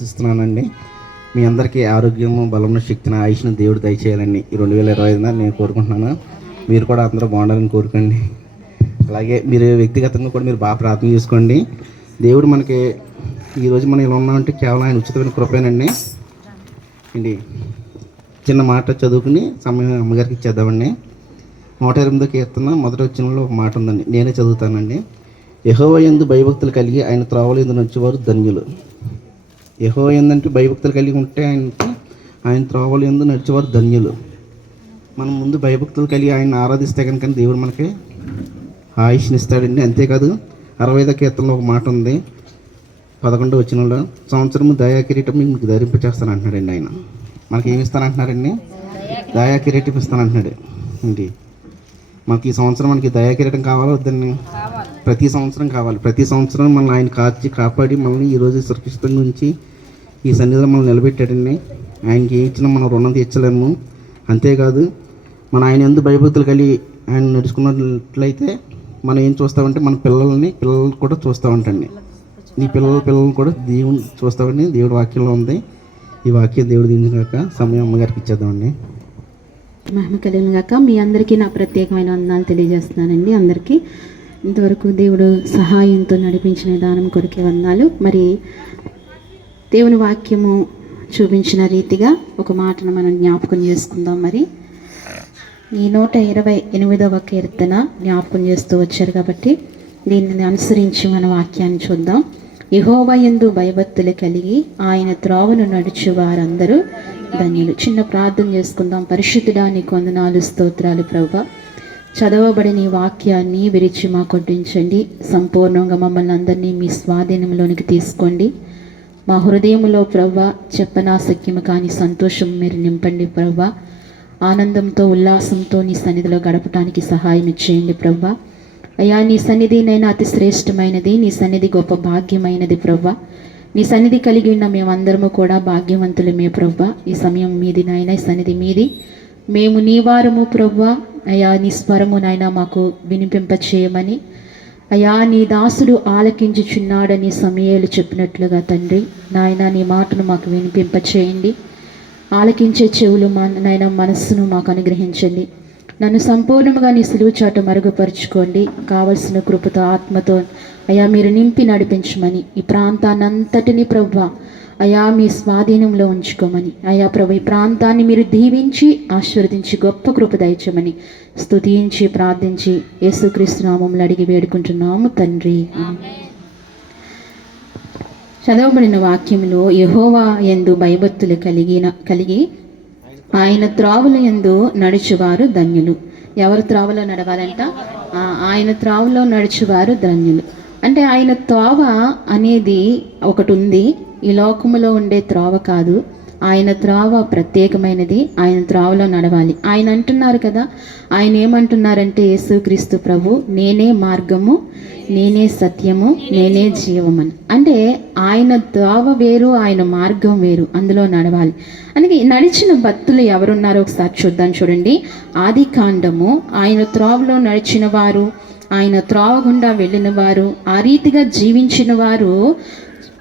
ఆశిస్తున్నానండి. మీ అందరికీ ఆరోగ్యము, బలమును, శక్తిని, ఆయుష్ను దేవుడు దయచేయాలని ఈ 2025 నేను కోరుకుంటున్నాను. మీరు కూడా అందరూ బాగుండాలని కోరుకోండి. అలాగే మీరు వ్యక్తిగతంగా కూడా మీరు బాగా ప్రార్థన చేసుకోండి. దేవుడు మనకి ఈరోజు మనం ఇలా ఉన్నామంటే కేవలం ఆయన ఉచితమైన కృపేనండి. అండి చిన్న మాట చదువుకుని సమయం అమ్మగారికి ఇచ్చేద్దామండి. 108వ కీర్తన మొదటి వచనంలో ఒక మాట ఉందండి, నేనే చదువుతానండి. యెహోవా యందు భయభక్తులు కలిగి ఆయన త్రోవల యందు నడిచేవారు ధన్యులు. యెహోవా యందంటే భయభక్తులు కలిగి ఉంటే ఆయన త్రోవల యందు నడిచేవారు ధన్యులు. మనం ముందు భయభక్తులు కలిగి ఆయన ఆరాధిస్తే కనుక దేవుడు మనకి ఆయుష్ని ఇస్తాడండి. అంతేకాదు 65వ కీర్తనలో ఒక మాట ఉంది, 11వ వచనంలో, సంవత్సరము దయా కిరీటం మీకు ధరింపచేస్తాను అంటున్నాడండి. ఆయన మనకి ఏమి ఇస్తానంటున్నారండి? దయా కిరీటం ఇస్తానంటున్నాడు అండి. మనకి ఈ సంవత్సరం మనకి దయా కిరీటం కావాలా వద్దండి? ప్రతి సంవత్సరం కావాలి. ప్రతి సంవత్సరం మనల్ని ఆయన కాపాడి మనల్ని ఈరోజు సురక్షితంగా ఉంచి ఈ సన్నిధిలో మనం నిలబెట్టాడండి. ఆయనకి ఏ ఇచ్చినా మనం రుణం తీర్చలేము. అంతేకాదు మన ఆయన ఎందుకు భయభక్తులు కలిగి ఆయన నడుచుకున్నట్లయితే మనం ఏం చూస్తామంటే మన పిల్లలు కూడా చూస్తామంటండి. నీ పిల్లలు కూడా దేవుని చూస్తామని దేవుడి వాక్యంలో ఉంది. ఈ వాక్యం దేవుడు దించినాక సమయం అమ్మగారికి ఇచ్చేద్దామండి. మహిమ కలిగిన గాక. మీ అందరికీ నా ప్రత్యేకమైన వందనాలు తెలియజేస్తున్నానండి. అందరికీ ఇంతవరకు దేవుడు సహాయంతో నడిపించిన విధానం కొరికే వందనాలు. మరి దేవుని వాక్యము చూపించిన రీతిగా ఒక మాటను మనం జ్ఞాపకం చేసుకుందాం. మరి ఈ 128వ కీర్తన జ్ఞాపకం చేస్తూ వచ్చారు కాబట్టి దీనిని అనుసరించి మన వాక్యాన్ని చూద్దాం. యెహోవా యందు భయభక్తులు కలిగి ఆయన త్రోవను నడుచు వారందరూ ధన్యులు. చిన్న ప్రార్థన చేసుకుందాం. పరిశుద్ధుడా నీకు వందనాలు, స్తోత్రాలు ప్రభువా. చదవబడిన ఈ వాక్యాన్ని విరిచి మాకు వడ్డించండి. సంపూర్ణంగా మమ్మల్ని అందరినీ మీ స్వాధీనంలోనికి తీసుకోండి. మా హృదయంలో ప్రభువా చెప్పనాశక్యము కాని సంతోషం మీరు నింపండి ప్రభువా. ఆనందంతో ఉల్లాసంతో నీ సన్నిధిలో గడపటానికి సహాయం ఇచ్చేయండి ప్రభువా. అయ్యా నీ సన్నిధి నైనా అతి శ్రేష్టమైనది, నీ సన్నిధి గొప్ప భాగ్యమైనది ప్రభువా. నీ సన్నిధి కలిగి ఉన్న మేమందరము కూడా భాగ్యవంతులమే ప్రభువా. ఈ సమయం మీది నాయన, ఈ సన్నిధి మీది, మేము నీ వారము ప్రభువా. అయ్యా నీ స్వరము నాయన మాకు వినిపింప చేయమని అయ్యా నీ దాసుడు ఆలకించుచున్నాడని సమయాలు చెప్పినట్లుగా తండ్రి నాయన నీ మాటను మాకు వినిపింప చేయండి. ఆలకించే చెవులు నాయన మనస్సును మాకు అనుగ్రహించండి. నన్ను సంపూర్ణంగా నీ సిలువ చాట మరుగుపరుచుకోండి. కావలసిన కృపతో ఆత్మతో అయా మీరు నింపి నడిపించమని, ఈ ప్రాంతాన్ని అంతటిని ప్రభువా అయా మీ స్వాధీనంలో ఉంచుకోమని, అయా ప్రభు ఈ ప్రాంతాన్ని మీరు దీవించి ఆశీర్వదించి గొప్ప కృప దయచమని స్తుతించి ప్రార్థించి యేసుక్రీస్తు నామములో అడిగి వేడుకుంటున్నాము తండ్రి. చదవబడిన వాక్యంలో యెహోవా యందు భయభక్తులు కలిగి ఆయన త్రోవల యందు నడుచువారు ధన్యులు. ఎవరు త్రోవలో నడవాలంట? ఆయన త్రోవలో నడుచువారు ధన్యులు. అంటే ఆయన త్రోవ అనేది ఒకటి ఉంది, ఈ లోకములో ఉండే త్రోవ కాదు. ఆయన త్రోవ ప్రత్యేకమైనది. ఆయన త్రోవలో నడవాలి. ఆయన అంటున్నారు కదా, ఆయన ఏమంటున్నారంటే యేసుక్రీస్తు ప్రభు నేనే మార్గము, నేనే సత్యము, నేనే జీవమని. అంటే ఆయన త్రోవ వేరు, ఆయన మార్గం వేరు, అందులో నడవాలి. అందుకే నడిచిన భక్తులు ఎవరున్నారో ఒకసారి చూద్దాం. చూడండి, ఆది కాండము ఆయన త్రోవలో నడిచిన వారు, ఆయన త్రోవ గుండా వెళ్ళిన వారు, ఆ రీతిగా జీవించిన వారు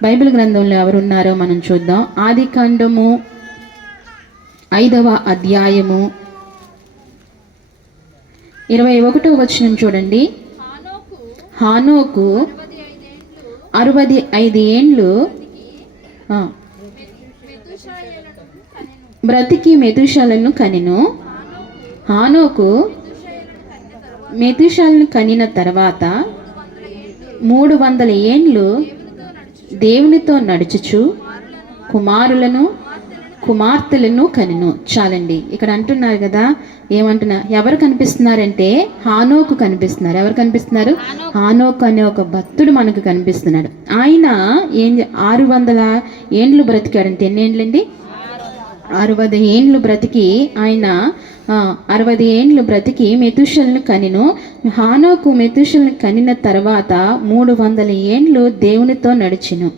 బైబిల్ గ్రంథంలో ఎవరున్నారో మనం చూద్దాం. ఆది కాండము 5వ అధ్యాయము 21వ వచనం చూడండి. హానోకు 65 ఏండ్లు బ్రతికి మెతూషాలను కనెను. హానోకు మెతూషాలను కనిన తర్వాత 300 ఏండ్లు దేవునితో నడుచుచు కుమారులను కుమార్తెలను కనెను. చాలండి. ఇక్కడ అంటున్నారు కదా, ఏమంటున్నారు? ఎవరు కనిపిస్తున్నారంటే హానోకు కనిపిస్తున్నారు. ఎవరు కనిపిస్తున్నారు? హానోకు అనే ఒక భక్తుడు మనకు కనిపిస్తున్నాడు. ఆయన 600 ఏండ్లు బ్రతికాడంటే ఎన్ని ఏండ్లండి? 60 ఏండ్లు బ్రతికి ఆయన 60 ఏండ్లు బ్రతికి మెతూషలను కనెను. హానోకు మెతూషలను కనిన తర్వాత 300 ఏండ్లు దేవునితో నడిచెను.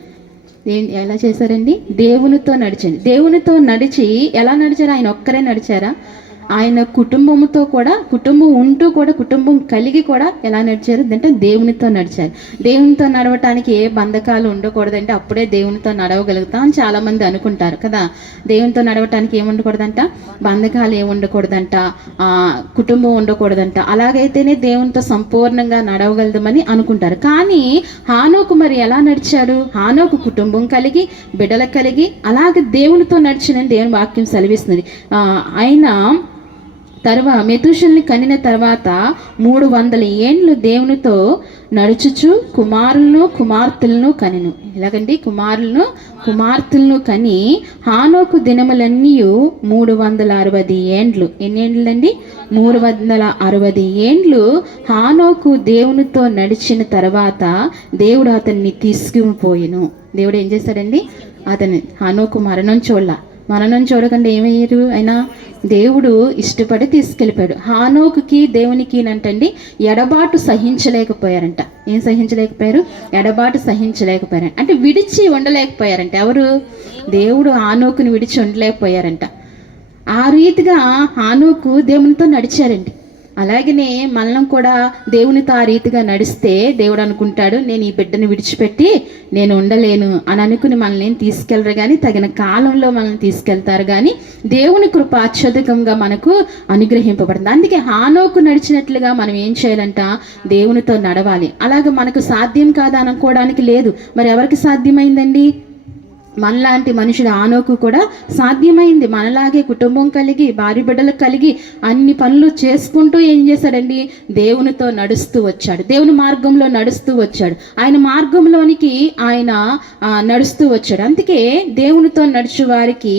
ఎలా చేశారండి? దేవునితో నడిచింది. దేవునితో నడిచి ఎలా నడిచారు? ఆయన ఒక్కరే నడిచారా? ఆయన కుటుంబం ఉంటూ కూడా కుటుంబం కలిగి కూడా ఎలా నడిచారు అంటే దేవునితో నడిచారు. దేవునితో నడవటానికి ఏ బంధకాలు ఉండకూడదంటే అప్పుడే దేవునితో నడవగలుగుతాం అని చాలామంది అనుకుంటారు కదా. దేవునితో నడవటానికి ఏమి ఉండకూడదంట, బంధకాలు ఏమి ఉండకూడదంట, కుటుంబం ఉండకూడదంట. అలాగైతేనే దేవునితో సంపూర్ణంగా నడవగలదమని అనుకుంటారు. కానీ హానోకు మరి ఎలా నడిచాడు? హానోకు కుటుంబం కలిగి బిడ్డలు కలిగి అలాగే దేవునితో నడిచినని దేవుని వాక్యం సెలవిస్తుంది. ఆయన మెతూషల్ని కనిన తర్వాత 300 ఏండ్లు దేవునితో నడుచుచు కుమార్తెలను కనెను. ఎలాగండి? కుమార్తెలను కని హానోకు దినములన్నీ 360 ఏండ్లు. ఎన్ని ఏండ్లండి? 360 ఏండ్లు హానోకు దేవునితో నడిచిన తర్వాత దేవుడు అతన్ని తీసుకుపోయెను. దేవుడు ఏం చేశాడండి? హానోకు మరణం చూడకుండా ఏమయ్యారు? ఆయన దేవుడు ఇష్టపడి తీసుకెళ్ళిపోయాడు. హానోకుకి దేవునికి నంటండి ఎడబాటు సహించలేకపోయారంట. ఏం సహించలేకపోయారు? ఎడబాటు సహించలేకపోయారంట. అంటే విడిచి ఉండలేకపోయారంట. ఎవరు? దేవుడు హానోకుని విడిచి ఉండలేకపోయారంట. ఆ రీతిగా హానోకు దేవునితో నడిచారండి. అలాగనే మనం కూడా దేవునితో ఆ రీతిగా నడిస్తే దేవుడు అనుకుంటాడు, నేను ఈ బిడ్డను విడిచిపెట్టి నేను ఉండలేను అని అనుకుని మనల్ని తీసుకెళ్ళరు, కానీ తగిన కాలంలో మనల్ని తీసుకెళ్తారు. కానీ దేవుని కృప అత్యధికంగా మనకు అనుగ్రహింపబడింది. అందుకే హానోకు నడిచినట్లుగా మనం ఏం చేయాలంట? దేవునితో నడవాలి. అలాగే మనకు సాధ్యం కాదు అనుకోవడానికి లేదు. మరి ఎవరికి సాధ్యమైందండి? మనలాంటి మనుషుడు హానోకు కూడా సాధ్యమైంది. మనలాగే కుటుంబం కలిగి భార్య బిడ్డలు కలిగి అన్ని పనులు చేసుకుంటూ ఏం చేశాడండి? దేవునితో నడుస్తూ వచ్చాడు. దేవుని మార్గంలో నడుస్తూ వచ్చాడు. ఆయన మార్గంలోనికి ఆయన నడుస్తూ వచ్చాడు. అందుకే దేవునితో నడుచు వారికి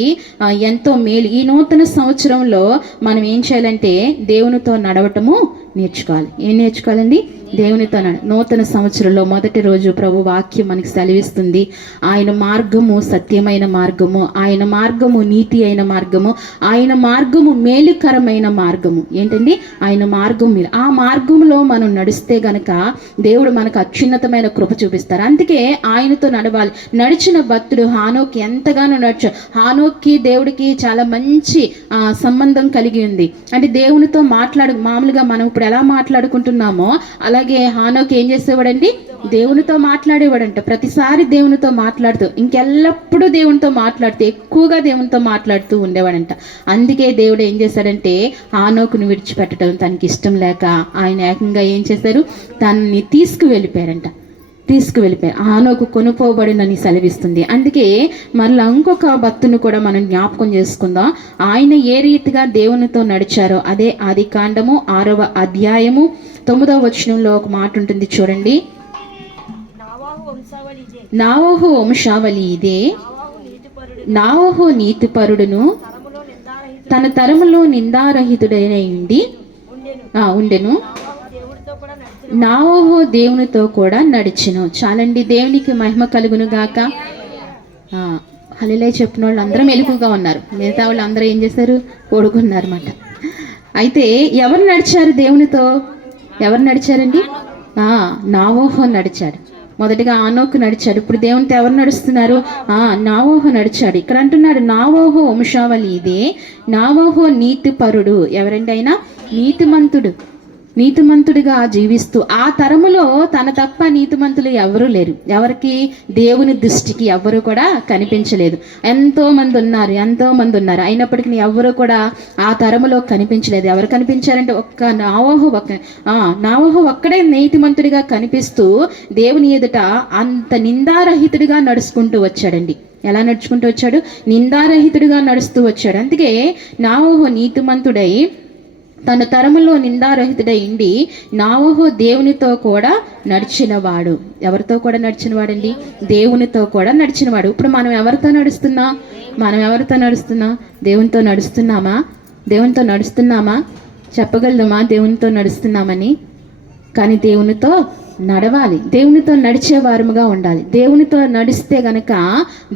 ఎంతో మేలు. ఈ నూతన సంవత్సరంలో మనం ఏం చేయాలంటే దేవునితో నడవటము నేర్చుకోవాలి. ఏం నేర్చుకోవాలండి? దేవునితో నూతన సంవత్సరంలో మొదటి రోజు ప్రభు వాక్యం మనకి సెలవిస్తుంది. ఆయన మార్గము సత్యమైన మార్గము, ఆయన మార్గము నీతి అయిన మార్గము, ఆయన మార్గము మేలుకరమైన మార్గము. ఏంటండి? ఆయన మార్గం మీద ఆ మార్గంలో మనం నడిస్తే గనక దేవుడు మనకు అత్యున్నతమైన కృప చూపిస్తారు. అందుకే ఆయనతో నడవాలి. నడిచిన భక్తుడు హానోకు ఎంతగానో నడిచాడు. హానోక్కి దేవుడికి చాలా మంచి సంబంధం కలిగి ఉంది. అంటే దేవునితో మామూలుగా మనం ఇప్పుడు ఎలా మాట్లాడుకుంటున్నామో అలాగే హానోకు ఏం చేసేవాడండి? దేవునితో మాట్లాడేవాడంట. ప్రతిసారి దేవునితో మాట్లాడుతూ ఇంకెల్లప్పుడూ దేవునితో మాట్లాడుతూ ఎక్కువగా దేవునితో మాట్లాడుతూ ఉండేవాడంట. అందుకే దేవుడు ఏం చేశాడంటే హానోకుని విడిచిపెట్టడం తనకి ఇష్టం లేక ఆయన ఏకంగా ఏం చేశారు? తనని తీసుకువెళ్ళిపోయారు. హానోకు కొనుక్కోబడినని సెలవిస్తుంది. అందుకే మళ్ళీ ఇంకొక భక్తుని కూడా మనం జ్ఞాపకం చేసుకుందాం. ఆయన ఏ రీతిగా దేవునితో నడిచారో అదే ఆదికాండము 6వ అధ్యాయము 9వ వచనంలో ఒక మాట ఉంటుంది చూడండి. నావోహు వంశావళి ఇదే, నావోహు నీతిపరుడును తన తరములో నిందారహితుడైన ఉండెను. నావోహు దేవునితో కూడా నడిచెను. చాలండి. దేవునికి మహిమ కలుగును గాక. హల్లెలూయా చెప్పిన వాళ్ళు అందరూ మెలకుగా ఉన్నారు. మిగతా వాళ్ళు అందరూ ఏం చేశారు? పడుకున్నారు అన్నమాట. అయితే ఎవరు నడిచారు దేవునితో? ఎవరు నడిచారండి? నావోహు నడిచాడు. మొదటిగా హానోకు నడిచాడు. ఇప్పుడు దేవునితో ఎవరు నడుస్తున్నారు? నావోహు నడిచాడు. ఇక్కడ అంటున్నాడు నావోహు వంశావళి ఇదే, నావోహు నీతిపరుడు. ఎవరండి? అయినా నీతిమంతుడిగా జీవిస్తూ ఆ తరములో తన తప్ప నీతిమంతులు ఎవరూ లేరు. ఎవరికి? దేవుని దృష్టికి ఎవ్వరూ కూడా కనిపించలేదు. ఎంతో మంది ఉన్నారు. అయినప్పటికీ ఎవరు కూడా ఆ తరములో కనిపించలేదు. ఎవరు కనిపించారంటే నావోహు ఒక్కడే నీతిమంతుడిగా కనిపిస్తూ దేవుని ఎదుట అంత నిందారహితుడిగా నడుచుకుంటూ వచ్చాడండి. ఎలా నడుచుకుంటూ వచ్చాడు? నిందారహితుడిగా నడుస్తూ వచ్చాడు. అందుకే నావోహు నీతిమంతుడై తన తరములో నిందారహితుడై ఉండి నావోహు దేవునితో కూడా నడిచినవాడు. ఎవరితో కూడా నడిచినవాడండి? దేవునితో కూడా నడిచినవాడు. ఇప్పుడు మనం ఎవరితో నడుస్తున్నా? దేవునితో నడుస్తున్నామా? చెప్పగలమా దేవునితో నడుస్తున్నామని? కానీ దేవునితో నడవాలి, దేవునితో నడిచే వారముగా ఉండాలి. దేవునితో నడిస్తే గనక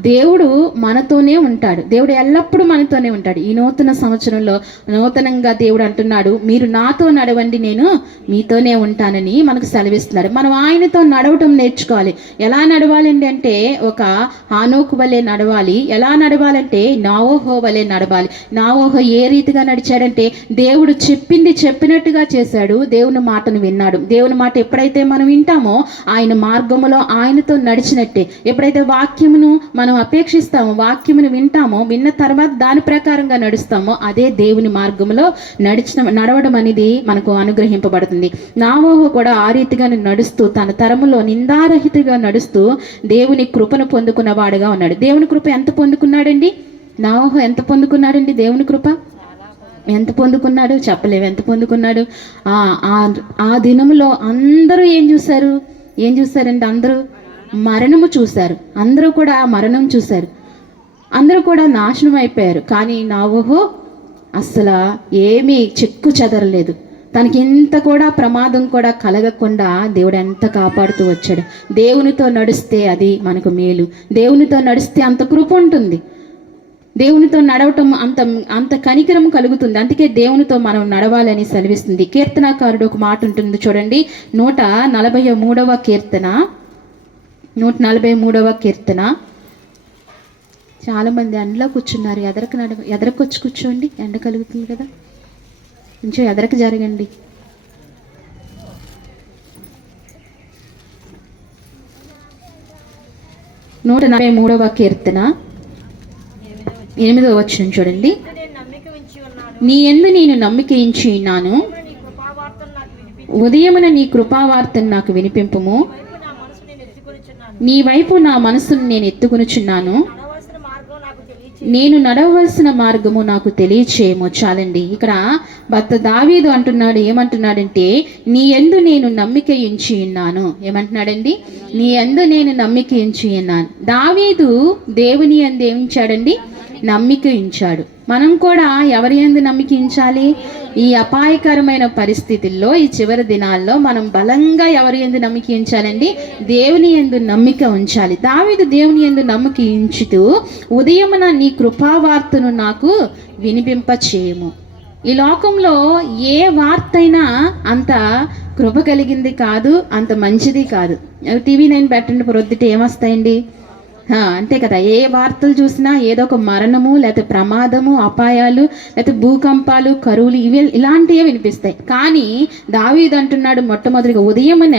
దేవుడు మనతోనే ఉంటాడు. దేవుడు ఎల్లప్పుడూ మనతోనే ఉంటాడు. ఈ నూతన సంవత్సరంలో నూతనంగా దేవుడు అంటున్నాడు, మీరు నాతో నడవండి, నేను మీతోనే ఉంటానని మనకు సెలవిస్తున్నాడు. మనం ఆయనతో నడవటం నేర్చుకోవాలి. ఎలా నడవాలండి అంటే ఒక హానోకు వలె నడవాలి. ఎలా నడవాలంటే నోవహు వలె నడవాలి. నోవహు ఏ రీతిగా నడిచాడంటే దేవుడు చెప్పింది చెప్పినట్టుగా చేశాడు. దేవుని మాటను విన్నాడు. దేవుని మాట ఎప్పుడైతే మనం వింటామో ఆయన మార్గములో ఆయనతో నడిచినట్టే. ఎప్పుడైతే వాక్యమును మనం అపేక్షిస్తామో, వాక్యమును వింటామో, విన్న తర్వాత దాని ప్రకారంగా నడుస్తామో అదే దేవుని మార్గంలో నడవడం అనేది మనకు అనుగ్రహింపబడుతుంది. నోవహు కూడా ఆ రీతిగా నడుస్తూ తన తరములో నిందారహితగా నడుస్తూ దేవుని కృపను పొందుకున్న వాడుగా ఉన్నాడు. దేవుని కృప ఎంత పొందుకున్నాడండి? నోవహు ఎంత పొందుకున్నాడండి? దేవుని కృప ఎంత పొందుకున్నాడు? చెప్పలేవు ఎంత పొందుకున్నాడు. ఆ దినములో అందరూ ఏం చూశారంటే అందరూ మరణము చూశారు. అందరూ కూడా మరణం చూశారు. అందరూ కూడా నాశనం అయిపోయారు. కానీ నోవహు అస్సలు ఏమీ చెక్కు చెదరలేదు. తనకి ఇంత కూడా ప్రమాదం కూడా కలగకుండా దేవుడు ఎంత కాపాడుతూ వచ్చాడు. దేవునితో నడిస్తే అది మనకు మేలు. దేవునితో నడిస్తే అంత కృప ఉంటుంది. దేవునితో నడవటం అంత కనికరం కలుగుతుంది. అందుకే దేవునితో మనం నడవాలని సెలవిస్తుంది. కీర్తనాకారుడు ఒక మాట ఉంటుంది చూడండి, 143వ కీర్తన. 143వ కీర్తన. చాలామంది ఎండలో కూర్చున్నారు. ఎదరకొచ్చి కూర్చోండి, ఎండ కలుగుతుంది కదా, కొంచెం ఎదరకు జరగండి. నూట 43వ కీర్తన 8వ వచనం చూడండి. నీ యందు నేను నమ్మిక ఉంచి ఉన్నాను, ఉదయమున నీ కృపావార్తను నాకు వినిపింపుము. నీ వైపు నా మనసును నేను ఎత్తుకొనుచున్నాను, నేను నడవలసిన మార్గము నాకు తెలియచేయము. చాలండి. ఇక్కడ భర్త దావీదు అంటున్నాడు, ఏమంటున్నాడంటే నీ యందు నేను నమ్మిక ఉంచి ఉన్నాను. ఏమంటున్నాడండి? నీ యందు నేను నమ్మిక ఉంచి ఉన్నాను. దావీదు దేవుని యందు ఏమించాడండి? నమ్మిక ఉంచాడు. మనం కూడా ఎవరి యందు నమ్మిక ఉంచాలి? ఈ అపాయకరమైన పరిస్థితుల్లో, ఈ చివరి దినాల్లో మనం బలంగా ఎవరి యందు నమ్మిక ఉంచాలండి? దేవుని యందు నమ్మిక ఉంచాలి. దావీదు దేవుని యందు నమ్మిక ఉంచుతూ ఉదయమున నీ కృపావార్తను నాకు వినిపింపచేయము. ఈ లోకంలో ఏ వార్త అయినా అంత కృప కలిగింది కాదు, అంత మంచిది కాదు. టీవీ 9 పెట్టండి, ప్రొద్దుట ఏమొస్తాయండి? అంతే కదా. ఏ వార్తలు చూసినా ఏదో ఒక మరణము, లేకపోతే ప్రమాదము, అపాయాలు, లేకపోతే భూకంపాలు, కరువులు, ఇలాంటివే వినిపిస్తాయి. కానీ దావీదు అంటున్నాడు మొట్టమొదటిగా, ఉదయమున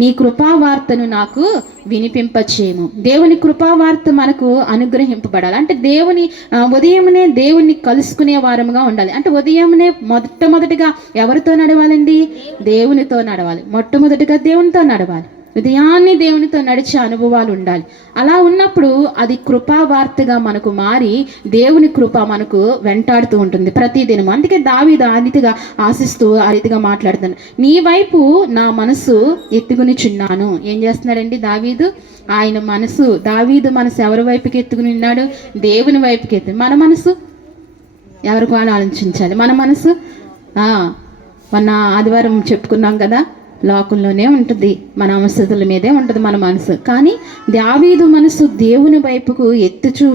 నీ కృపావార్తను నాకు వినిపింపచేయము. దేవుని కృపావార్త మనకు అనుగ్రహింపబడాలి. అంటే ఉదయమునే దేవుని కలుసుకునే వారముగా ఉండాలి. అంటే ఉదయమునే మొట్టమొదటిగా ఎవరితో నడవాలండి? దేవునితో నడవాలి. మొట్టమొదటిగా దేవునితో నడవాలి. ఉదయాన్నే దేవునితో నడిచే అనుభవాలు ఉండాలి. అలా ఉన్నప్పుడు అది కృపావార్తగా మనకు మారి దేవుని కృప మనకు వెంటాడుతూ ఉంటుంది ప్రతిదినం. అందుకే దావీదు ఆ రీతిగా ఆశిస్తూ ఆ రీతిగా మాట్లాడుతాను. నీ వైపు నా మనసు ఎత్తుకునిచున్నాను. ఏం చేస్తున్నాడండి దావీదు? దావీదు మనసు ఎవరి వైపుకి ఎత్తుకుని ఉన్నాడు? దేవుని వైపుకి ఎత్తు. మన మనసు ఎవరికి ఆలోచించాలి. మన మనసు మొన్న ఆదివారం చెప్పుకున్నాం కదా, లోకంలోనే ఉంటుంది, మన అవసరతల మీదే ఉంటుంది మన మనసు. కానీ దావీదు మనసు దేవుని వైపుకు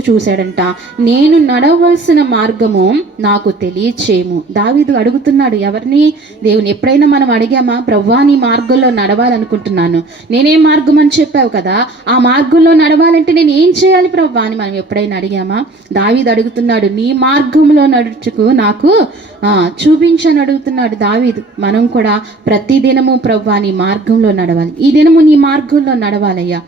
చూశాడంట. నేను నడవలసిన మార్గము నాకు తెలియచేయము. దావీదు అడుగుతున్నాడు ఎవరిని? దేవుని. ఎప్పుడైనా మనం అడిగామా, ప్రభువా నీ మార్గంలో నడవాలనుకుంటున్నాను, నేనేం మార్గం అని చెప్పావు కదా, ఆ మార్గంలో నడవాలంటే నేను ఏం చేయాలి ప్రభువా అని మనం ఎప్పుడైనా అడిగామా? దావీదు అడుగుతున్నాడు, నీ మార్గంలో నడుచుకు నాకు చూపించని అడుగుతున్నాడు దావీదు. మనం కూడా ప్రతిదినము ప్రభువా నీ మార్గంలో నడవాలి. ఈ దినము నీ మార్గంలో నడవాలయ్యా,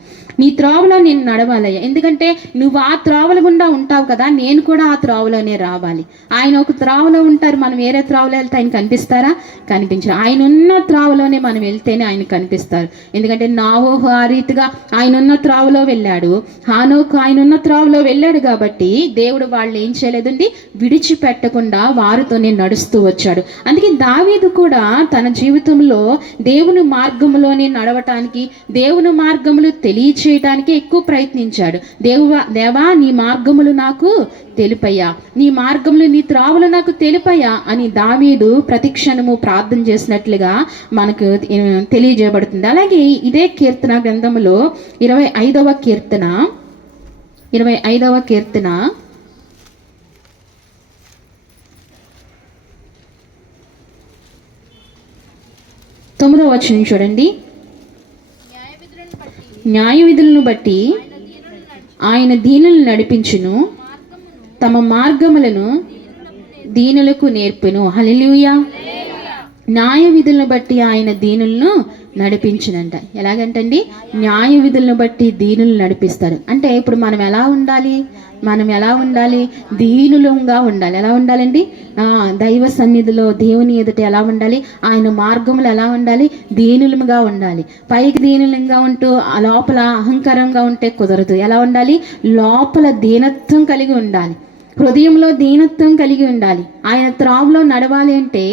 నీ త్రోవలో నేను నడవాలయ్యా. ఎందుకంటే నువ్వు ఆ త్రోవల గుండా ఉంటావు కదా, నేను కూడా ఆ త్రోవలోనే రావాలి. ఆయన ఒక త్రోవలో ఉంటారు, మనం వేరే త్రోవలో వెళ్తే ఆయన కనిపిస్తారా? కనిపించరు. ఆయన ఉన్న త్రోవలోనే మనం వెళ్తేనే ఆయన కనిపిస్తారు. ఎందుకంటే నోవహు ఆ రీతిగా ఆయన ఉన్న త్రోవలో వెళ్ళాడు, హానోకు ఆయన ఉన్న త్రోవలో వెళ్ళాడు. కాబట్టి దేవుడు వాళ్ళు ఏం చేయలేదండి, విడిచిపెట్టకుండా వారితోనే నడుస్తూ వచ్చాడు. అందుకే దావీదు కూడా తన జీవితంలో దేవుని మార్గంలోనే నడవటానికి, దేవుని మార్గములు తెలియచే చేయటానికి ఎక్కువ ప్రయత్నించాడు. దేవా నీ మార్గములు నాకు తెలుపయ్యా, నీ మార్గములు నీ త్రావులు నాకు తెలుపయ్యా అని దావీదు ప్రతిక్షణము ప్రార్థన చేసినట్లుగా మనకు తెలియజేయబడుతుంది. అలాగే ఇదే కీర్తన గ్రంథములో 25వ కీర్తన 9వ వచనం చూడండి. న్యాయ విధులను బట్టి ఆయన దీనులను నడిపించును, తమ మార్గములను దీనులకు నేర్పును. హల్లెలూయా. న్యాయ విధులను బట్టి ఆయన దీనులను నడిపించునంట. ఎలాగంటండి? న్యాయ విధులను బట్టి దీనులు నడిపిస్తారు. అంటే ఇప్పుడు మనం ఎలా ఉండాలి? దీనులంగా ఉండాలి. ఎలా ఉండాలండి? దైవ సన్నిధిలో దేవుని ఎదుట ఎలా ఉండాలి? ఆయన మార్గములు ఎలా ఉండాలి? దీనులుగా ఉండాలి. పైకి దీనులంగా ఉంటూ లోపల అహంకారంగా ఉంటే కుదరదు. ఎలా ఉండాలి? లోపల దీనత్వం కలిగి ఉండాలి, హృదయంలో దీనత్వం కలిగి ఉండాలి. ఆయన త్రావులో నడవాలి అంటే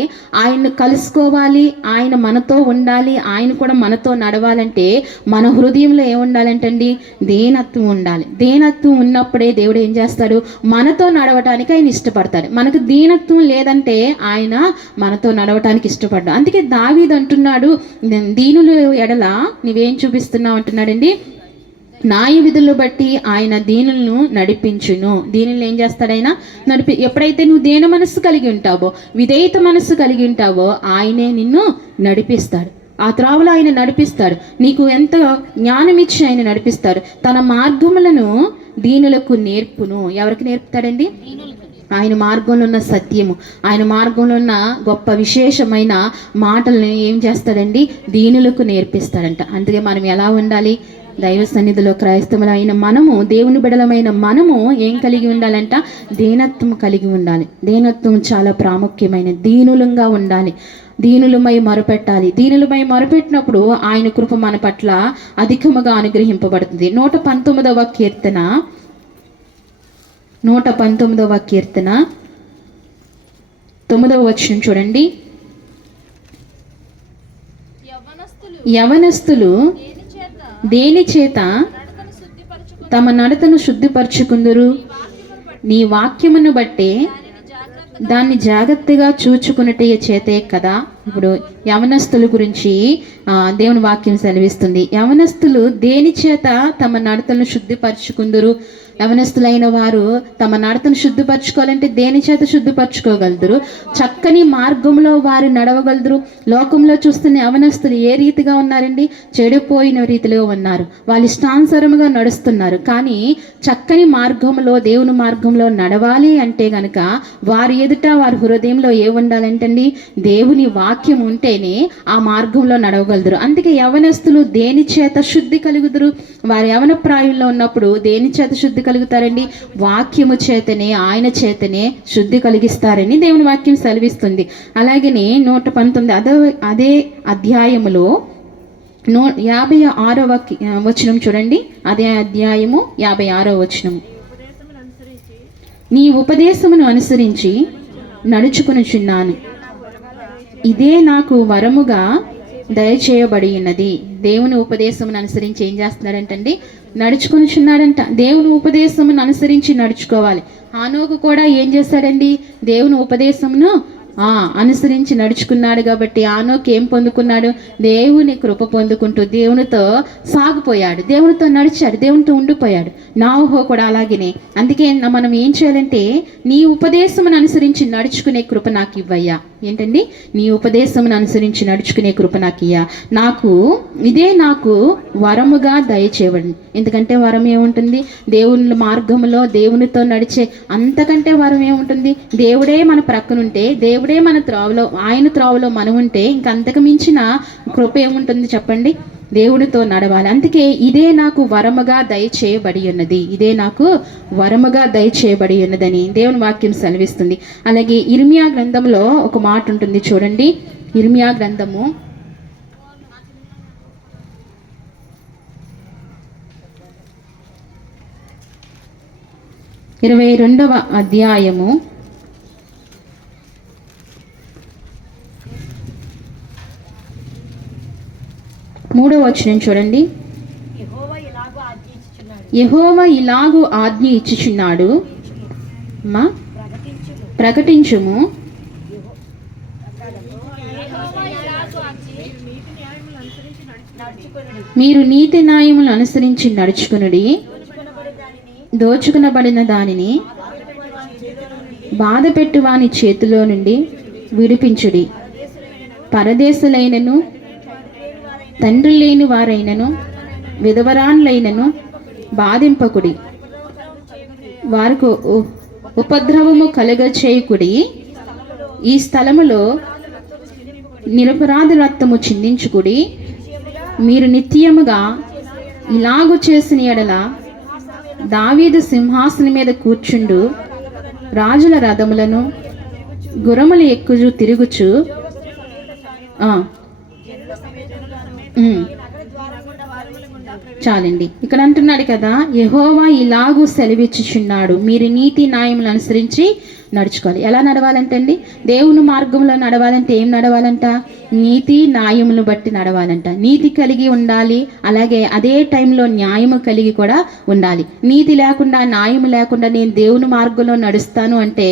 ఆయన్ను కలుసుకోవాలి, ఆయన మనతో ఉండాలి, ఆయన కూడా మనతో నడవాలంటే మన హృదయంలో ఏముండాలంటండి? దీనత్వం ఉండాలి. దీనత్వం ఉన్నప్పుడే దేవుడు ఏం చేస్తాడు? మనతో నడవటానికి ఆయన ఇష్టపడతాడు. మనకు దీనత్వం లేదంటే ఆయన మనతో నడవటానికి ఇష్టపడ్డాడు. అందుకే దావీదు అంటున్నాడు, దీనుల ఎడల నువ్వేం చూపిస్తున్నావు అంటున్నాడండి. న్యాయ విధులను బట్టి ఆయన దీనులను నడిపించును. దీనులను ఏం చేస్తాడు ఆయన? ఎప్పుడైతే నువ్వు దీన మనస్సు కలిగి ఉంటావో, విధేయత మనస్సు కలిగి ఉంటావో ఆయనే నిన్ను నడిపిస్తాడు. ఆ త్రావులో ఆయన నడిపిస్తాడు. నీకు ఎంత జ్ఞానం ఇచ్చి ఆయన నడిపిస్తాడు. తన మార్గములను దీనులకు నేర్పును. ఎవరికి నేర్పుతాడండి? ఆయన మార్గంలో ఉన్న సత్యము, ఆయన మార్గంలో ఉన్న గొప్ప విశేషమైన మాటలను ఏం చేస్తాడండి? దీనులకు నేర్పిస్తాడంట. అందుకే మనం ఎలా ఉండాలి? దైవ సన్నిధిలో క్రైస్తవులైన మనము, దేవుని బిడలమైన మనము ఏం కలిగి ఉండాలంట? దీనత్వం కలిగి ఉండాలి. దీనత్వం చాలా ప్రాముఖ్యమైన. దీనులంగా ఉండాలి, దీనులమై మొరపెట్టాలి. దీనులమై మొరపెట్టినప్పుడు ఆయన కృప మన పట్ల అధికముగా అనుగ్రహింపబడుతుంది. 119వ కీర్తన 9వ వచనం చూడండి. యవనస్తులు దేని చేత తమ నడతను శుద్ధిపరచుకుందురు? నీ వాక్యమును బట్టే దాన్ని జాగ్రత్తగా చూచుకున్నట్టే చేతే కదా. ఇప్పుడు యవనస్తుల గురించి దేవుని వాక్యం సెలవిస్తుంది. యవనస్తులు దేని చేత తమ నడతలను శుద్ధిపరచుకుందురు? యవనస్తులైన వారు తమ నడతను శుద్ధిపరచుకోవాలంటే దేని చేత శుద్ధిపరచుకోగలరు? చక్కని మార్గంలో వారు నడవగలరు. లోకంలో చూస్తున్న యవనస్తులు ఏ రీతిగా ఉన్నారండి? చెడిపోయిన రీతిలో ఉన్నారు. వాళ్ళు ఇష్టానుసారముగా నడుస్తున్నారు. కానీ చక్కని మార్గంలో, దేవుని మార్గంలో నడవాలి అంటే గనక వారి ఎదుట వారి హృదయంలో ఏ ఉండాలంటండి? దేవుని వాక్యం ఉంటేనే ఆ మార్గంలో నడవగలరు. అందుకే యవనస్తులు దేని చేత శుద్ధి కలుగుదురు? వారు యవన ప్రాయంలో ఉన్నప్పుడు దేని చేత శుద్ధి కలుగుతారండి? వాక్యము చేతనే, ఆయన చేతనే శుద్ధి కలిగిస్తారని దేవుని వాక్యం సెలవిస్తుంది. అలాగనే 119 అదే అధ్యాయములో 56వ వచనం చూడండి. అదే అధ్యాయము 56వ వచనము. నీ ఉపదేశమును అనుసరించి నడుచుకొనుచున్నాను, ఇదే నాకు వరముగా దయచేయబడి ఉన్నది. దేవుని ఉపదేశమును అనుసరించి ఏం చేస్తున్నాడంటండి? నడుచుకొనిచున్నాడంట. దేవుని ఉపదేశమును అనుసరించి నడుచుకోవాలి. హానోకు కూడా ఏం చేశాడండి? దేవుని ఉపదేశమును అనుసరించి నడుచుకున్నాడు. కాబట్టి హానోకు ఏం పొందుకున్నాడు? దేవుని కృప పొందుకుంటూ దేవునితో సాగిపోయాడు, దేవునితో నడిచాడు, దేవునితో ఉండిపోయాడు. నోవహు కూడా అలాగనే. అందుకే మనం ఏం చేయాలంటే, నీ ఉపదేశమును అనుసరించి నడుచుకునే కృప నాకు ఇవ్వయ్యా. ఏంటండి? నీ ఉపదేశమును అనుసరించి నడుచుకునే కృప నాకు ఇయ్యా. ఇదే నాకు వరముగా దయచేయబడి. ఎందుకంటే వరం ఏముంటుంది? దేవుని మార్గములో దేవునితో నడిచే అంతకంటే వరం ఏముంటుంది? దేవుడే మన ప్రక్కనుంటే, దేవుడే మన త్రోవలో, ఆయన త్రోవలో మనం ఉంటే ఇంకంతకు మించిన కృప ఏముంటుంది చెప్పండి? దేవుడితో నడవాలి. అందుకే ఇదే నాకు వరముగా దయచేయబడి ఉన్నది, ఇదే నాకు వరముగా దయచేయబడి ఉన్నదని దేవుని వాక్యం సెలవిస్తుంది. అలాగే ఇర్మియా గ్రంథంలో ఒక మాట ఉంటుంది చూడండి. ఇర్మియా గ్రంథము 22వ అధ్యాయము 3వ వచనం చూడండి. యెహోవా ఇలాగు ఆజ్ఞ ఇచ్చుచున్నాడు, మా ప్రకటించుము. మీరు నీతి న్యాయములను అనుసరించి నడుచుకునుడి. దోచుకునబడిన దానిని బాధ పెట్టు వాని చేతిలో నుండి విడిపించుడి. పరదేశులైనను, తండ్రి లేని వారైనను, విధవరాన్లైనను బాధింపకుడి. వారికి ఉపద్రవము కలుగచేయుకుడి. ఈ స్థలములో నిరపరాధి రక్తము చిందించుకుడి. మీరు నిత్యముగా ఇలాగు చేసిన ఎడల దావీదు సింహాసనం మీద కూర్చుండు రాజుల రథములను గుర్రములు ఎక్కుచు తిరుగుచు చాలండి. ఇక్కడ అంటున్నాడు కదా, యెహోవా ఇలాగూ సెలవిచ్చుచున్నాడు, మీరు నీతి న్యాయములను అనుసరించి నడుచుకోవాలి. ఎలా నడవాలంటే అండి, దేవుని మార్గంలో నడవాలంటే ఏం నడవాలంట? నీతి న్యాయములను బట్టి నడవాలంట. నీతి కలిగి ఉండాలి, అలాగే అదే టైంలో న్యాయము కలిగి కూడా ఉండాలి. నీతి లేకుండా, న్యాయము లేకుండా నేను దేవుని మార్గంలో నడుస్తాను అంటే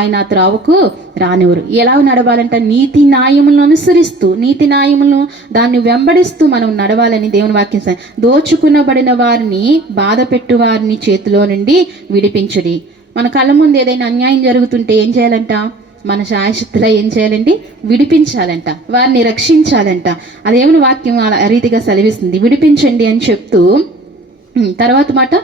ఆయన త్రోవకు రానివ్వరు. ఎలా నడవాలంట? నీతి న్యాయములను అనుసరిస్తూ, నీతి న్యాయములను దాన్ని వెంబడిస్తూ మనం నడవాలని దేవుని వాక్యం. దోచుకునబడిన వారిని, బాధ పెట్టు వారిని చేతిలో నుండి విడిపించుడి. మన కళ్ళ ముందు ఏదైనా అన్యాయం జరుగుతుంటే ఏం చేయాలంట? మన శాయశక్తిలో ఏం చేయాలండి? విడిపించాలంట, వారిని రక్షించాలంట. అదేమని వాక్యం ఆ రీతిగా సెలవిస్తుంది, విడిపించండి అని చెప్తూ తర్వాత మాట,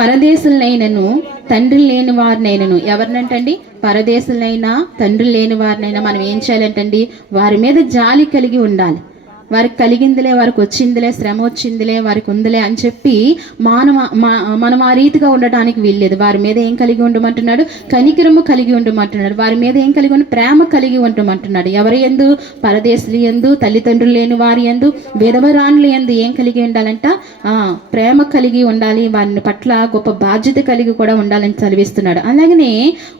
పరదేశులైనను తండ్రి లేని వారినైనను. ఎవరినంటండి? పరదేశులైనా తండ్రి లేని వారినైనా మనం ఏం చేయాలంటండి? వారి మీద జాలి కలిగి ఉండాలి. వారికి కలిగిందిలే, వారికి వచ్చిందిలే, శ్రమ వచ్చిందిలే, వారికి ఉందిలే అని చెప్పి మనం ఆ రీతిగా ఉండటానికి వీల్లేదు. వారి మీద ఏం కలిగి ఉండమంటున్నాడు? కనికరము కలిగి ఉండమంటున్నాడు. వారి మీద ఏం కలిగి ఉండి? ప్రేమ కలిగి ఉండమంటున్నాడు. ఎవరి యందు? పరదేశులు యందు, తల్లిదండ్రులు లేని వారి యందు, విధవరాన్లు యందు ఏం కలిగి ఉండాలంట? ప్రేమ కలిగి ఉండాలి. వారిని పట్ల గొప్ప బాధ్యత కలిగి కూడా ఉండాలని చదివిస్తున్నాడు. అలాగనే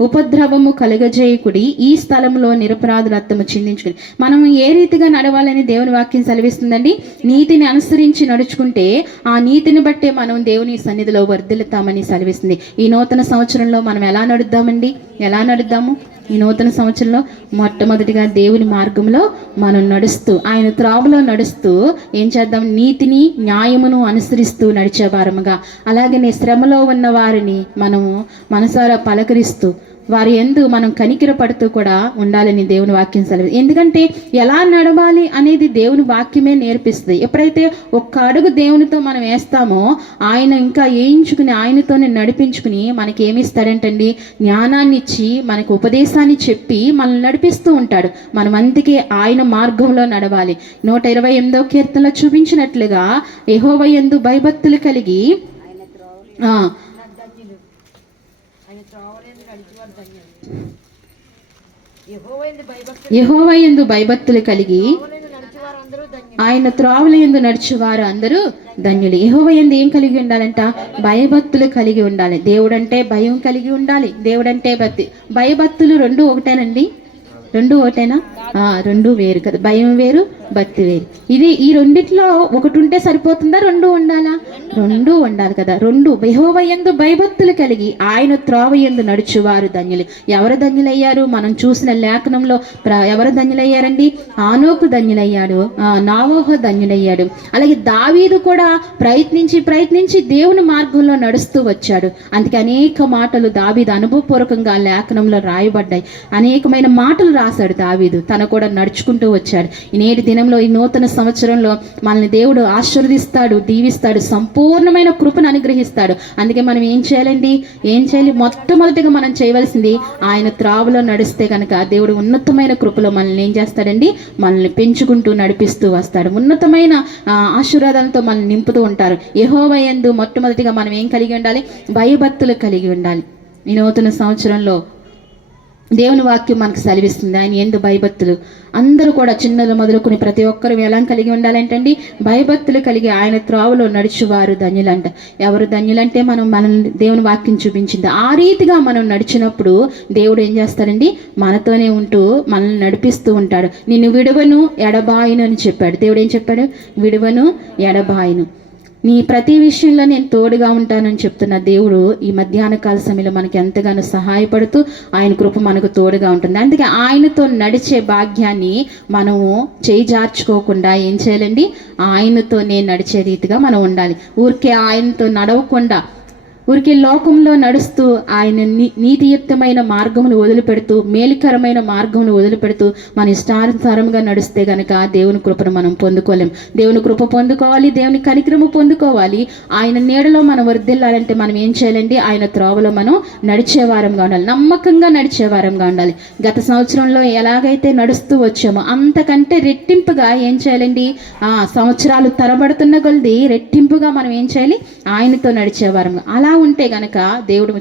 ఉపద్రవము కలుగజేయకుడి. ఈ స్థలంలో నిరపరాధుల రక్తము చిందించుకుని. మనం ఏ రీతిగా నడవాలని దేవుని వాక్యం సెలవిస్తుందండి? నీతిని అనుసరించి నడుచుకుంటే ఆ నీతిని బట్టే మనం దేవుని సన్నిధిలో వర్ధిల్లుతామని సెలవిస్తుంది. ఈ నూతన సంవత్సరంలో మనం ఎలా నడుద్దామండి? ఎలా నడుద్దాము? ఈ నూతన సంవత్సరంలో మొట్టమొదటిగా దేవుని మార్గంలో మనం నడుస్తూ, ఆయన త్రోవలో నడుస్తూ ఏం చేద్దాం? నీతిని న్యాయమును అనుసరిస్తూ నడిచే వారముగా, అలాగనే శ్రమలో ఉన్న వారిని మనము మనసారా పలకరిస్తూ వారి యందు మనం కనికిర పడుతూ కూడా ఉండాలని దేవుని వాక్యం సెలవు. ఎందుకంటే ఎలా నడవాలి అనేది దేవుని వాక్యమే నేర్పిస్తుంది. ఎప్పుడైతే ఒక్క అడుగు దేవునితో మనం వేస్తామో ఆయన ఇంకా వేయించుకుని, ఆయనతోనే నడిపించుకుని మనకి ఏమి ఇస్తాడంటండి? జ్ఞానాన్ని ఇచ్చి, మనకు ఉపదేశాన్ని చెప్పి మనల్ని నడిపిస్తూ ఉంటాడు. మనం అందుకే ఆయన మార్గంలో నడవాలి. 128వ కీర్తనలో చూపించినట్లుగా యెహోవా యందు భయభక్తులు కలిగి యెహోవా యందు భయభక్తులు కలిగి ఆయన త్రోవల యందు నడుచువారు అందరూ ధన్యులు. యెహోవా యందు ఏం కలిగి ఉండాలంట? భయభక్తులు కలిగి ఉండాలి. దేవుడంటే భయం కలిగి ఉండాలి. దేవుడంటే భక్తి. భయభక్తులు రెండు ఒకటేనండి? రెండు ఒకటేనా? రెండు వేరు కదా. భయం వేరు, భక్తి వేరు. ఈ రెండిట్లో ఒకటి ఉంటే సరిపోతుందా? రెండు ఉండాలా? రెండు ఉండాలి కదా. రెండు. యెహోవా యందు భయభక్తులు కలిగి ఆయన త్రోవ యందు నడుచువారు ధన్యులు. ఎవరు ధన్యులయ్యారు? మనం చూసిన లేఖనంలో ఎవరు ధన్యులయ్యారండి? ఆనోకు ధన్యులయ్యాడు, నావోహు ధన్యులయ్యాడు. అలాగే దావీదు కూడా ప్రయత్నించి దేవుని మార్గంలో నడుస్తూ వచ్చాడు. అందుకే అనేక మాటలు దావీదు అనుభవపూర్వకంగా లేఖనంలో రాయబడ్డాయి. అనేకమైన మాటలు రాశాడు దావీదు. తను కూడా నడుచుకుంటూ వచ్చాడు. ఈ నేటి దినంలో, ఈ నూతన సంవత్సరంలో మనల్ని దేవుడు ఆశీర్వదిస్తాడు, దీవిస్తాడు, సంపూర్ణమైన కృపను అనుగ్రహిస్తాడు. అందుకే మనం ఏం చేయాలండి? ఏం చేయాలి? మొట్టమొదటిగా మనం చేయవలసింది ఆయన త్రోవలో నడిస్తే కనుక దేవుడు ఉన్నతమైన కృపలో మనల్ని ఏం చేస్తాడండి? మనల్ని పెంచుకుంటూ నడిపిస్తూ వస్తాడు. ఉన్నతమైన ఆశీర్వాదాలతో మనల్ని నింపుతూ ఉంటారు. యెహోవా యందు మొట్టమొదటిగా మనం ఏం కలిగి ఉండాలి? భయభక్తులు కలిగి ఉండాలి. ఈ నూతన సంవత్సరంలో దేవుని వాక్యం మనకు సెలవిస్తుంది. ఆయన యందు భయభక్తులు అందరూ కూడా, చిన్నలు మొదలుకొని ప్రతి ఒక్కరు ఎలా కలిగి ఉండాలంటండి? భయభక్తులు కలిగి ఆయన త్రోవలో నడుచువారు ధన్యులంట. ఎవరు ధన్యులంటే మనల్ని దేవుని వాక్యం చూపించింది. ఆ రీతిగా మనం నడిచినప్పుడు దేవుడు ఏం చేస్తాడండి? మనతోనే ఉంటూ మనల్ని నడిపిస్తూ ఉంటాడు. నిన్ను విడువను ఎడబాయను అని చెప్పాడు. దేవుడు ఏం చెప్పాడు? విడువను ఎడబాయను. నీ ప్రతి విషయంలో నేను తోడుగా ఉంటానని చెప్తున్న దేవుడు ఈ మధ్యాహ్న కాల సమయంలో మనకి ఎంతగానో సహాయపడుతూ ఆయన కృప మనకు తోడుగా ఉంటుంది. అందుకే ఆయనతో నడిచే భాగ్యాన్ని మనము చేజార్చుకోకుండా ఏం చేయాలండి, ఆయనతో నేను నడిచే రీతిగా మనం ఉండాలి. ఊరికే ఆయనతో నడవకుండా ఊరికి లోకంలో నడుస్తూ ఆయన నీతియుక్తమైన మార్గమును వదిలిపెడుతూ మేలుకరమైన మార్గమును వదిలిపెడుతూ మన ఇష్టానుసారంగా నడిస్తే గనక దేవుని కృపను మనం పొందుకోలేం. దేవుని కృప పొందుకోవాలి, దేవుని కనికరము పొందుకోవాలి. ఆయన నీడలో మనం వర్ధిల్లాలంటే మనం ఏం చేయాలండి, ఆయన త్రోవలో మనం నడిచేవారంగా ఉండాలి, నమ్మకంగా నడిచేవారంగా ఉండాలి. గత సంవత్సరంలో ఎలాగైతే నడుస్తూ వచ్చామో అంతకంటే రెట్టింపుగా ఏం చేయాలండి, సంవత్సరాలు తరబడుతున్న కొలది రెట్టింపుగా మనం ఏం చేయాలి, ఆయనతో నడిచేవారంగా. అలా ఉంటే గనక దేవుడు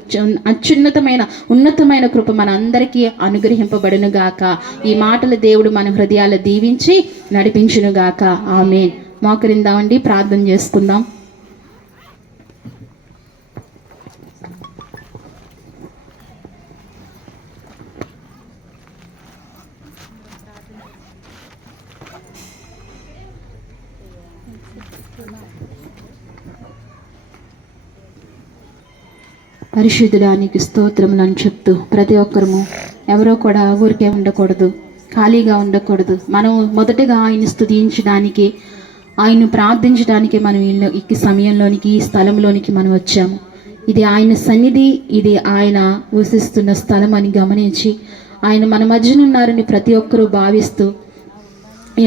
ఉన్నతమైన కృప మన అందరికీ అనుగ్రహింపబడును గాక. ఈ మాటలు దేవుడు మన హృదయాలు దీవించి నడిపించును గాక. ఆమేన్. మోకరిందామండి, ప్రార్థన చేసుకుందాం. పరిశుద్ధుడానికి స్తోత్రములను చెప్తూ ప్రతి ఒక్కరము ఎవరో కూడా ఊరికే ఉండకూడదు, ఖాళీగా ఉండకూడదు. మనం మొదటగా ఆయన స్తుతించడానికి, ఆయన్ను ప్రార్థించడానికి మనం ఈ సమయంలోనికి, ఈ స్థలంలోనికి మనం వచ్చాము. ఇది ఆయన సన్నిధి, ఇది ఆయన వసిస్తున్న స్థలం అని గమనించి ఆయన మన మధ్యనున్నారని ప్రతి ఒక్కరూ భావిస్తూ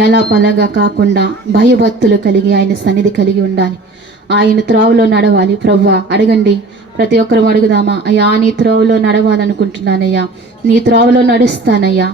ఎలా పలగా కాకుండా భయభక్తులు కలిగి ఆయన సన్నిధి కలిగి ఉండాలి. ఆయన త్రోవలో నడవాలి. ప్రభువా అడగండి, ప్రతి ఒక్కరూ అడుగుదామా? అయ్యా, నీ త్రోవలో నడవాలనుకుంటున్నానయ్యా, నీ త్రోవలో నడుస్తానయ్యా.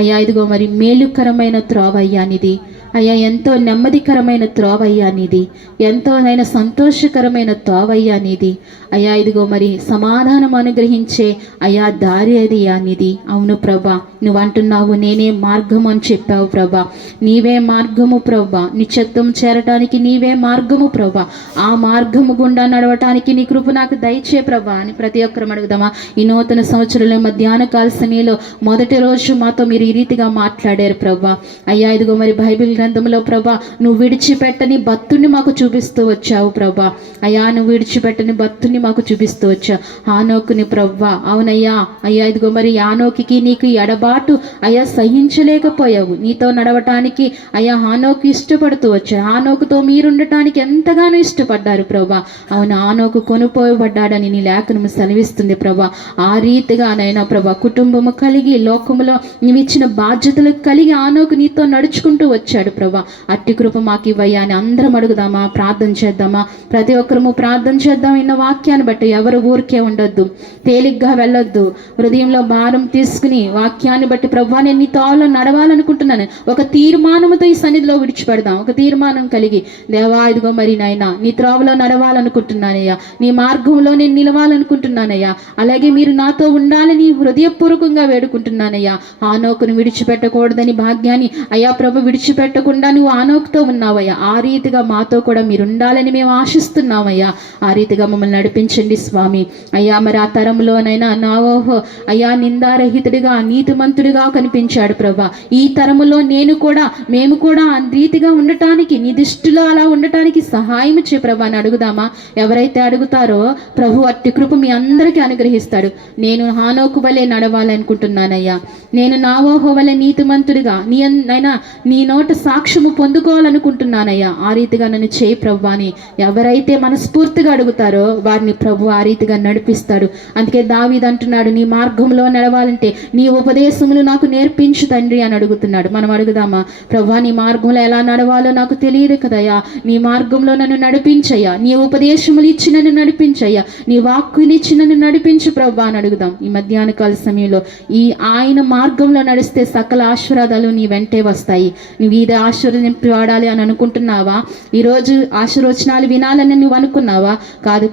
అయ్యా, ఇదిగో మరి మేలుకరమైన త్రోవ అయ్యా నీది. అయ్యా, ఎంతో నెమ్మదికరమైన త్రోవ అయ్యా నీది, ఎంతో నైనా సంతోషకరమైన త్రోవ అయ్యా నీది. అయ్యా, ఇదిగో మరి సమాధానం అనుగ్రహించే అయ్యా దారి అది అయ్యా నీది. అవును ప్రభా, నువ్వు అంటున్నావు నేనే మార్గము అని చెప్పావు ప్రభా. నీవే మార్గము ప్రభా, నీ చిత్తం చేరటానికి నీవే మార్గము ప్రభా. ఆ మార్గము గుండా నడవటానికి నీ కృప నాకు దయచే ప్రభా అని ప్రతి ఒక్కరు అడుగుదామా? ఈ నూతన సంవత్సరంలో మధ్యాహ్న కాల సమయంలో మొదటి రోజు మాతో మీరు ఈ రీతిగా మాట్లాడారు ప్రభా. అయ్యా, ఇదిగో మరి బైబిల్ గ్రంథంలో ప్రభా నువ్వు విడిచిపెట్టని భక్తుని మాకు చూపిస్తూ వచ్చావు ప్రభా. అయ్యా, నువ్వు విడిచిపెట్టని భక్తుని మాకు చూపిస్తూ వచ్చావు, హానోకుని ప్రభా. అవునయ్యా, అయ్యా ఇదిగో మరి హానోకుకి నీకు ఎడబాటు అయ్యా సహించలేకపోయావు. నీతో నడవటానికి అయ్యా హానోకు ఇష్టపడుతూ వచ్చావు. హానోకుతో మీరుండటానికి ఎంతగానో ఇష్టపడ్డారు ప్రభా. అవును, హానోకు కొనుపోయబడ్డాడని నీ లేఖనము సెలవిస్తుంది ప్రభా. ఆ రీతిగానైనా ప్రభా కుటుంబము కలిగి లోకములో నీవు ఇచ్చిన బాధ్యతలు కలిగి హానోకు నీతో నడుచుకుంటూ వచ్చాడు ప్రభా. అట్టి కృప మాకు ఇవ్వయ్యా అని అందరం అడుగుదామా, ప్రార్థన చేద్దామా? ప్రతి ఒక్కరము ప్రార్థన చేద్దాం. ఇన్న వాక్యాన్ని బట్టి ఎవరు ఊరికే ఉండొద్దు, తేలిగ్గా వెళ్ళొద్దు. హృదయంలో భారం తీసుకుని వాక్యాన్ని బట్టి ప్రభా నేను నీ త్రోవలో నడవాలనుకుంటున్నాను, ఒక తీర్మానంతో ఈ సన్నిధిలో విడిచిపెడదాం. ఒక తీర్మానం కలిగి, దేవా ఇదిగో మరి నాయన నీ త్రోవలో నడవాలనుకుంటున్నానయ్యా, నీ మార్గంలో నేను నిలవాలనుకుంటున్నానయ్యా. అలాగే మీరు నాతో ఉండాలని హృదయపూర్వకంగా వేడుకుంటున్నానయ్యా. హానోకును విడిచిపెట్టకూడదని భాగ్యాన్ని అయ్యా ప్రభు విడిచిపెట్టకుండా నువ్వు హానోకుతో ఉన్నావయ్యా. ఆ రీతిగా మాతో కూడా మీరు ఉండాలని మేము ఆశిస్తున్నామయ్యా. ఆ రీతిగా మమ్మల్ని నడిపించండి స్వామి. అయ్యా, మరి ఆ తరములోనైనా నోవహు అయ్యా నిందారహితుడిగా నీతిమంతుడిగా కనిపించాడు ప్రభా. ఈ తరములో మేము కూడా ఆ రీతిగా ఉండటానికి, నీ దృష్టిలో అలా ఉండటానికి సహాయం చే ప్రభా అని అడుగుదామా? ఎవరైతే అడుగుతారో ప్రభు అట్టి కృప మీ అందరికీ అనుగ్రహిస్తాడు. నేను హానోకు వలె నడవాలనుకుంటున్నానయ్యా, నేను నోవహు వలె నీతిమంతుడిగా నీ నోట సాక్ష్యము పొందుకోవాలనుకుంటున్నానయ్యా. ఆ రీతిగా నన్ను చేయి ప్రభు అని ఎవరైతే మనస్ఫూర్తిగా అడుగుతారో వారిని ప్రభు ఆ రీతిగా నడిపిస్తాడు. అందుకే దావీదు అంటున్నాడు, నీ మార్గంలో నడవాలంటే నీ ఉపదేశములు నాకు నేర్పించు తండ్రి అని అడుగుతున్నాడు. మనం అడుగుదామా? ప్రభా నీ మార్గంలో ఎలా నడవాలో నాకు తెలియదు కదయ్యా, నీ మార్గంలో నన్ను నడిపించయ్యా, నీ ఉపదేశములు ఇచ్చి నన్ను నడిపించయ్యా, నీ వాక్కునిచ్చి నన్ను నడిపించు ప్రభా అని అడుగుదాం. ఈ మధ్యాహ్న కాల సమయంలో ఈ ఆయన మార్గంలో నడిస్తే సకల ఆశీర్వాదాలు నీ వెంటే వస్తాయి. నువ్వు ఇది ఆశీర్వదింపబడాలి అని అనుకుంటున్నావా? ఈరోజు ఆశీర్వచనాలు వినాలని నువ్వు అనుకున్నావా?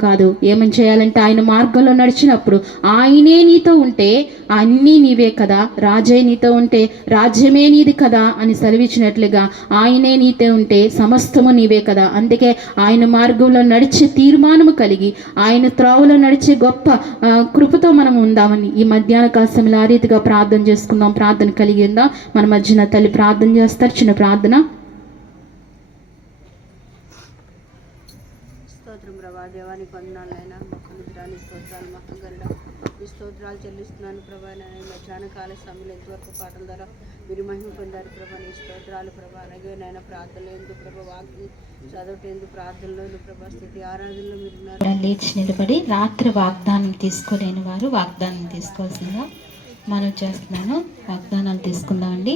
కాదు. ఏమని చేయాలంటే ఆయన మార్గంలో నడిచినప్పుడు ఆయనే నీతో ఉంటే అన్నీ నీవే కదా, రాజే నీతో ఉంటే రాజ్యమే నీది కదా అని సెలవిచ్చినట్లుగా ఆయనే నీతో ఉంటే సమస్తము నీవే కదా. అందుకే ఆయన మార్గంలో నడిచే తీర్మానము కలిగి ఆయన త్రోవలో నడిచే గొప్ప కృపతో మనం ఉందామని ఈ మధ్యాహ్న కాలంలో ఆ రీతిగా ప్రార్థన చేసుకుందాం. ప్రార్థన కలిగి ఉందాం. మన మధ్యన తల్లి ప్రార్థన చేస్తారు. చిన్న ప్రార్థన. స్తోత్రాలు మహంగరుడ మీ స్తోత్రాలు చెల్లిస్తున్నాను ప్రభా. నేను మధ్యాహ్న కాల సమయంలో ఎంతవరకు పాటల ద్వారా మీరు మహిమ పొందారు ప్రభా. నీ స్తోత్రాలు ప్రభా. అలాగే నాయన ప్రార్థనలు ఎందుకు ప్రభా, వాక్యం చదవటం ఎందుకు, ప్రార్థనలో ఎందుకు ప్రభా, స్థితి ఆరాధనలో మీరు ఉన్నారు. లేచి నిలబడి రాత్రి వాగ్దానం తీసుకోలేని వారు వాగ్దానం తీసుకోవాల్సిందిగా మనం చేస్తున్నాను. వాగ్దానాలు తీసుకుందామండి.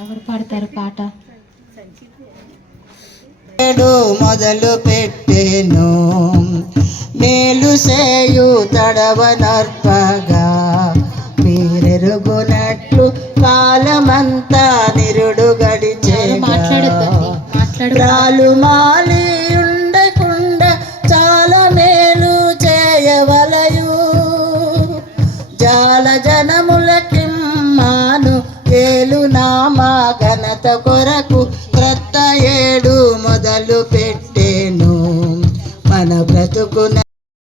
ఎవరు పాడతారు పాట? మొదలు పెట్టేను మేలు సేయు తడవనర్పగా మీరెరుగునట్లు కాలమంతా నిరుడు గడిచేగా రాలు మాలి ఉండకుండా చాలా మేలు చేయవలయు జాల జనములకిమ్మాను ఏలు నామా ఘనత కొరకు క్రొత్త ఏడు మొదలు పెట్టేను మన బ్రతుకున